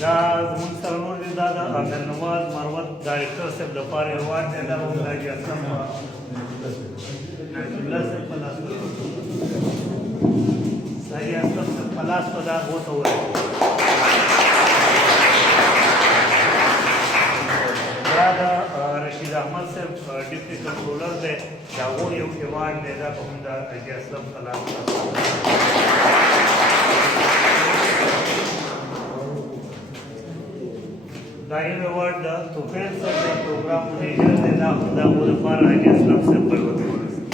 دا زموږ سره نور دي دا د عبدالنواز مروت ډایرکټر صاحب دپاره ایوارډ دی دا هم د حاجي اسلم الله صاحب په لاس حاجي اسلم صاحب په لاس په دا غوته ورکړي دا د رشید احمد صاحب ډیپټي کنټرولر دی د هغو یو ایوارډ دی دا هم د حاجي اسلم په لاس دا یو ایوارډ د توفیق صاحب د پروګرام منیجر دی دا هم د هغو لپاره حاجي اسلم صاحب په ورته ورسېد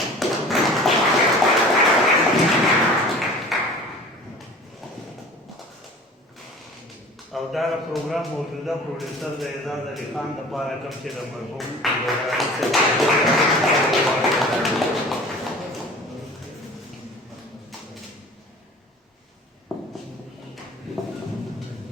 او دا پروګرام موجوده پروډیوسر د اعزاز علي خان دپاره کوم چې د مرحوم